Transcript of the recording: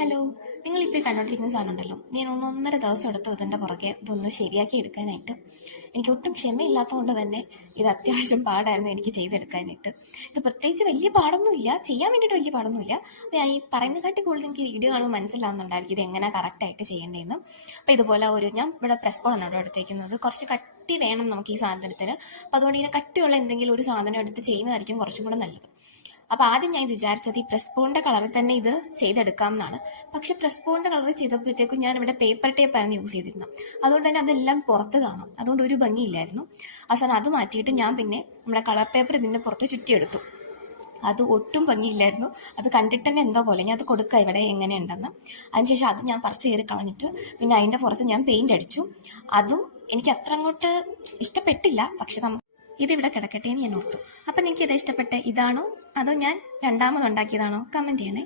Hello, നിങ്ങളിപ്പോൾ കണ്ടുകൊണ്ടിരിക്കുന്ന സാധനം ഉണ്ടല്ലോ, ഞാൻ ഒന്നൊന്നര ദിവസം എടുത്തു ഇതിൻ്റെ പുറകെ ഇതൊന്ന് ശരിയാക്കി എടുക്കാനായിട്ട്. എനിക്ക് ഒട്ടും ക്ഷമയില്ലാത്തതുകൊണ്ട് തന്നെ ഇത് അത്യാവശ്യം പാടായിരുന്നു എനിക്ക് ചെയ്തെടുക്കാനായിട്ട്. ഇത് പ്രത്യേകിച്ച് വലിയ പാടൊന്നുമില്ല, ചെയ്യാൻ വേണ്ടിയിട്ട് വലിയ പാടൊന്നുമില്ല. അപ്പോൾ ഞാൻ ഈ പറയുന്ന കാട്ടി കൂടുതൽ എനിക്ക് വീഡിയോ കാണുമ്പോൾ മനസ്സിലാവുന്നുണ്ടായിരിക്കും ഇത് എങ്ങനെ കറക്റ്റായിട്ട് ചെയ്യേണ്ടതെന്ന്. അപ്പോൾ ഇതുപോലെ ഞാൻ ഇവിടെ പ്രസ് ബോളാണ് ഇവിടെ എടുത്തേക്കുന്നത്. കുറച്ച് കട്ടി വേണം നമുക്ക് ഈ സാധനത്തിന്. അപ്പോൾ അതുകൊണ്ട് ഇങ്ങനെ കട്ടിയുള്ള എന്തെങ്കിലും ഒരു സാധനം എടുത്ത് ചെയ്യുന്നതായിരിക്കും കുറച്ചും കൂടെ നല്ലത്. അപ്പോൾ ആദ്യം ഞാൻ വിചാരിച്ചത് ഈ പ്രസ് ബോണിൻ്റെ കളറിൽ തന്നെ ഇത് ചെയ്തെടുക്കാം എന്നാണ്. പക്ഷെ പ്രസ് ബോണിൻ്റെ കളർ ചെയ്തപ്പോഴത്തേക്കും ഞാൻ ഇവിടെ പേപ്പർ ടേപ്പായിരുന്നു യൂസ് ചെയ്തിരുന്നത്. അതുകൊണ്ട് തന്നെ അതെല്ലാം പുറത്ത് കാണാം, അതുകൊണ്ട് ഒരു ഭംഗിയില്ലായിരുന്നു. അവസാനം അത് മാറ്റിയിട്ട് ഞാൻ പിന്നെ നമ്മുടെ കളർ പേപ്പർ ഇതിൻ്റെ പുറത്ത് ചുറ്റിയെടുത്തു. അത് ഒട്ടും ഭംഗിയില്ലായിരുന്നു. അത് കണ്ടിട്ട് തന്നെ എന്തോ പോലെ. ഞാൻ അത് കൊടുക്കുക ഇവിടെ എങ്ങനെയുണ്ടെന്ന്. അതിനുശേഷം അത് ഞാൻ പറിച്ച് കയറി കളഞ്ഞിട്ട് പിന്നെ അതിൻ്റെ പുറത്ത് ഞാൻ പെയിൻ്റ് അടിച്ചു. അതും എനിക്ക് അത്ര അങ്ങോട്ട് ഇഷ്ടപ്പെട്ടില്ല. പക്ഷെ ഇതിവിടെ കിടക്കട്ടെ എന്ന് ഞാൻ ഓർത്തു. അപ്പം നിങ്ങൾക്ക് ഇത് ഇഷ്ടപ്പെട്ട ഇതാണോ അതോ ഞാൻ രണ്ടാമത് ഉണ്ടാക്കിയതാണോ? കമൻറ്റ് ചെയ്യണേ.